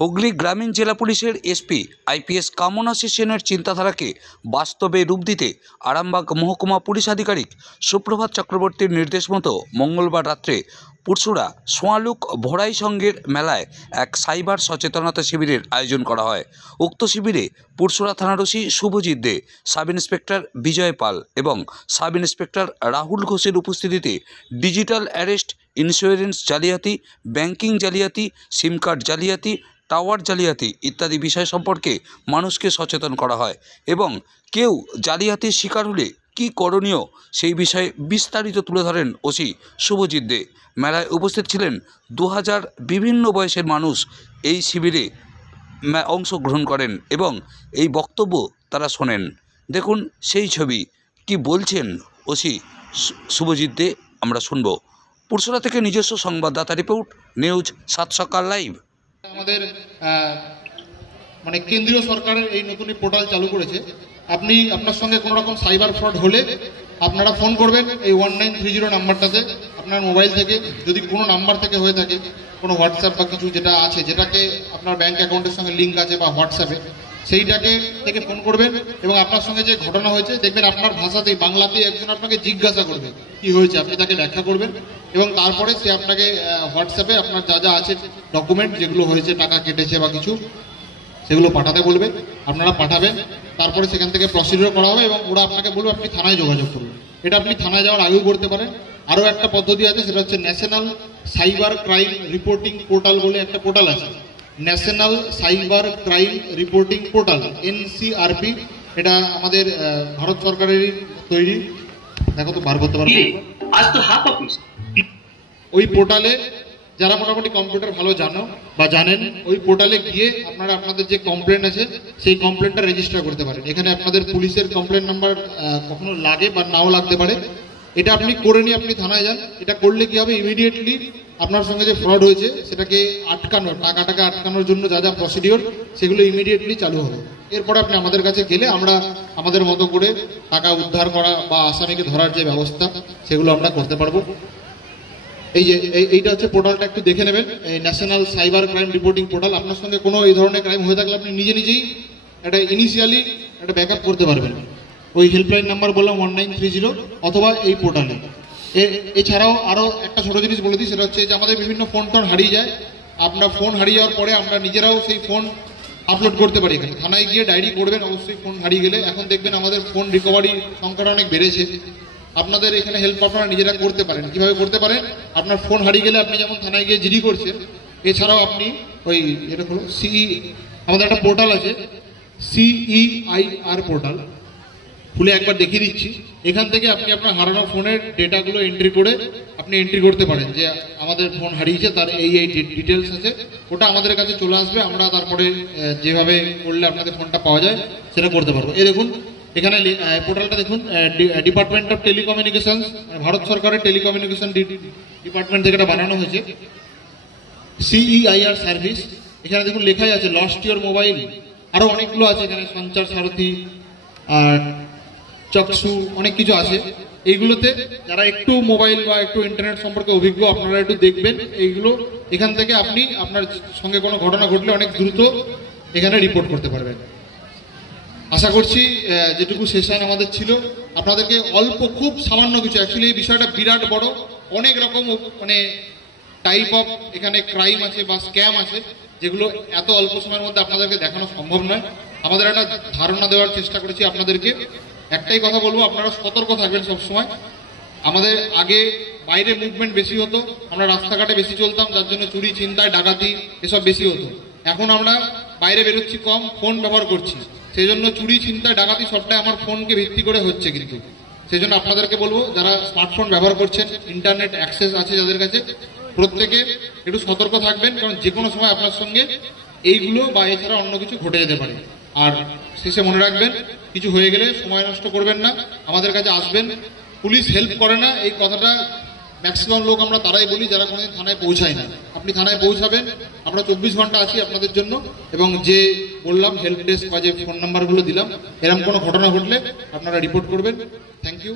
হুগলি গ্রামীণ জেলা পুলিশের এসপি আইপিএস কামনাশী সেনের চিন্তাধারাকে বাস্তবে রূপ দিতে আরামবাগ মহকুমা পুলিশ আধিকারিক সুপ্রভাত চক্রবর্তীর নির্দেশ মতো মঙ্গলবার রাত্রে পুরসুরা সোয়ালুক ভোড়াই সংঘের মেলায় এক সাইবার সচেতনতা শিবিরের আয়োজন করা হয়। উক্ত শিবিরে পুরসুরা থানার ওসি শুভজিৎ দে, সাব ইন্সপেক্টর বিজয় পাল এবং সাব ইন্সপেক্টর রাহুল ঘোষের উপস্থিতিতে ডিজিটাল অ্যারেস্ট, ইন্স্যুরেন্স জালিয়াতি, ব্যাংকিং জালিয়াতি, সিম কার্ড জালিয়াতি, টাওয়ার জালিয়াতি ইত্যাদি বিষয় সম্পর্কে মানুষকে সচেতন করা হয় এবং কেউ জালিয়াতির শিকার হলে কী করণীয় সেই বিষয়ে বিস্তারিত তুলে ধরেন ওসি শুভজিৎ দে। মেলায় উপস্থিত ছিলেন 2000 বিভিন্ন বয়সের মানুষ এই শিবিরে অংশগ্রহণ করেন এবং এই বক্তব্য তারা শোনেন। দেখুন সেই ছবি, কি বলছেন ওসি শুভজিৎ দে আমরা শুনব। পুরসুরা থেকে নিজস্ব সংবাদদাতা রিপোর্ট, নিউজ 7 সকাল লাইভ। আমাদের মানে কেন্দ্রীয় সরকারের এই নতুন পোর্টাল চালু করেছে। আপনি আপনার সঙ্গে কোনো রকম সাইবার ফ্রড হলে আপনারা ফোন করবেন এই 1930 নাম্বারটাতে। আপনার মোবাইল থেকে যদি কোনো নাম্বার থেকে হয়ে থাকে, কোনো হোয়াটসঅ্যাপ বা কিছু যেটা আছে, যেটাকে আপনার ব্যাংক অ্যাকাউন্টের সঙ্গে লিঙ্ক আছে বা হোয়াটসঅ্যাপে, সেইটাকে থেকে ফোন করবেন এবং আপনার সঙ্গে যে ঘটনা হয়েছে দেখবেন আপনার ভাষাতেই, বাংলাতেই একজন আপনাকে জিজ্ঞাসা করবে কি হয়েছে, আপনি তাকে ব্যাখ্যা করবেন এবং তারপরে সে আপনাকে হোয়াটসঅ্যাপে আপনার যা যা আছে ডকুমেন্ট, যেগুলো হয়েছে, টাকা কেটেছে বা কিছু, সেগুলো পাঠাতে বলবে। আপনারা পাঠাবেন, তারপরে সেখান থেকে প্রসিডিওর করা হবে এবং ওরা আপনাকে বলবে আপনি থানায় যোগাযোগ করবেন। এটা আপনি থানায় যাওয়ার আগেও করতে পারেন। আরও একটা পদ্ধতি আছে, সেটা হচ্ছে national cyber crime reporting portal বলে একটা পোর্টাল আছে, national cyber crime reporting portal NCRP। এটা আমাদের ভারত সরকারেরই তৈরি। দেখো তো বার করতে পারবো আজ তো হাফ অফিস। ওই পোর্টালে যারা মোটামুটি কম্পিউটার ভালো জানো বা জানেন, ওই পোর্টালে গিয়ে আপনারা আপনাদের যে কমপ্লেন আছে সেই কমপ্লেনটা রেজিস্টার করতে পারেন। এখানে আপনাদের পুলিশের কমপ্লেন নাম্বার কখনো লাগে বা নাও লাগতে পারে। এটা আপনি করে নিয়ে আপনি থানায় যান। এটা করলে কি হবে, ইমিডিয়েটলি আপনার সঙ্গে যে ফ্রড হয়েছে সেটাকে আটকানোর, টাকা আটকানোর জন্য যা যা প্রসিডিওর সেগুলো ইমিডিয়েটলি চালু হবে। এরপরে আপনি আমাদের কাছে গেলে আমরা আমাদের মতো করে টাকা উদ্ধার করা বা আসামিকে ধরার যে ব্যবস্থা সেগুলো আমরা করতে পারবো। এই যে এইটা হচ্ছে পোর্টালটা, একটু দেখে নেবেন, এই national cyber crime reporting portal. আপনার সঙ্গে কোনো এই ধরনের ক্রাইম হয়ে থাকলে আপনি নিজেই একটা ইনিশিয়ালি একটা ব্যাকআপ করতে পারবেন। ওই হেল্পলাইন নাম্বার বললাম 1930 অথবা এই পোর্টালে। এছাড়াও আরও একটা ছোটো জিনিস বলে দিই, সেটা হচ্ছে যে আমাদের বিভিন্ন ফোন টোন হারিয়ে যায়। আপনার ফোন হারিয়ে যাওয়ার পরে আমরা নিজেরাও সেই ফোন আপলোড করতে পারি। এখানে থানায় গিয়ে ডায়েরি করবেন অবশ্যই ফোন হারিয়ে গেলে। এখন দেখবেন আমাদের ফোন রিকভারি সংখ্যাটা অনেক বেড়েছে। আপনাদের এখানে হেল্প আপনারা নিজেরা করতে পারেন। কিভাবে করতে পারেন, আপনার ফোন হারিয়ে গেলে আপনি যেমন থানায় গিয়ে জিডি করছেন, এছাড়াও আপনি ওই এটা হলো আমাদের একটা পোর্টাল আছে CEIR পোর্টাল, খুলে একবার দেখিয়ে দিচ্ছি। এখান থেকে আপনি আপনার হারানো ফোনের ডেটাগুলো এন্ট্রি করে আপনি এন্ট্রি করতে পারেন যে আমাদের ফোন হারিয়েছে, তার এই ডিটেলস আছে, ওটা আমাদের কাছে চলে আসবে। আমরা তারপরে যেভাবে করলে আপনাদের ফোনটা পাওয়া যায় সেটা করতে পারবো। এই দেখুন এখানে পোর্টালটা দেখুন, ডিপার্টমেন্ট অফ টেলিকমিউনিকেশন, ভারত সরকারের টেলিকমিউনিকেশন ডিপার্টমেন্ট থেকে এটা বানানো হয়েছে, CEIR সার্ভিস। এখানে দেখুন লেখাই আছে লস্ট ইওর মোবাইল, আরও অনেকগুলো আছে এখানে, সঞ্চার সারথী আর চক্ষু, অনেক কিছু আছে। এইগুলোতে যারা একটু মোবাইল বা একটু ইন্টারনেট সম্পর্কে অভিজ্ঞ, আপনারা একটু দেখবেন এইগুলো। এখান থেকে আপনি আপনার সঙ্গে কোনো ঘটনা ঘটলে অনেক দ্রুত এখানে রিপোর্ট করতে পারবেন। আশা করছি যেটুকু সেশন আমাদের ছিল আপনাদেরকে অল্প, খুব সামান্য কিছু, অ্যাকচুয়ালি এই বিষয়টা বিরাট বড়, অনেক রকম মানে টাইপ অফ এখানে ক্রাইম আছে বা স্ক্যাম আছে, যেগুলো এত অল্প সময়ের মধ্যে আপনাদেরকে দেখানো সম্ভব নয়। আমাদের একটা ধারণা দেওয়ার চেষ্টা করেছি আপনাদেরকে। একটাই কথা বলবো, আপনারা সতর্ক থাকবেন সবসময়। আমাদের আগে বাইরে মুভমেন্ট বেশি হতো, আমরা রাস্তাঘাটে বেশি চলতাম, যার জন্য চুরি, ছিনতাই, ডাকাতি এসব বেশি হতো। এখন আমরা বাইরে বেরোচ্ছি কম, ফোন ব্যবহার করছি, সেই জন্য চুরি, ছিনতাই, ডাকাতি সবটাই আমার ফোনকে ভিত্তি করে হচ্ছে। কিন্তু সেই জন্য আপনাদেরকে বলবো, যারা স্মার্টফোন ব্যবহার করছেন, ইন্টারনেট অ্যাক্সেস আছে যাদের কাছে, প্রত্যেকে একটু সতর্ক থাকবেন, কারণ যে কোনো সময় আপনার সঙ্গে এইগুলো বা এছাড়া অন্য কিছু ঘটে যেতে পারে। আর শেষে মনে রাখবেন, কিছু হয়ে গেলে সময় নষ্ট করবেন না, আমাদের কাছে আসবেন। পুলিশ হেল্প করে না এই কথাটা ম্যাক্সিমাম লোক আমরা তারাই বলি যারা কোনোদিন থানায় পৌঁছায় না। আপনি থানায় পৌঁছাবেন, আমরা 24 ঘন্টা আছি আপনাদের জন্য। এবং যে বললাম হেল্প ডেস্ক বা যে ফোন নাম্বারগুলো দিলাম, এরকম কোনো ঘটনা ঘটলে আপনারা রিপোর্ট করবেন। Thank you.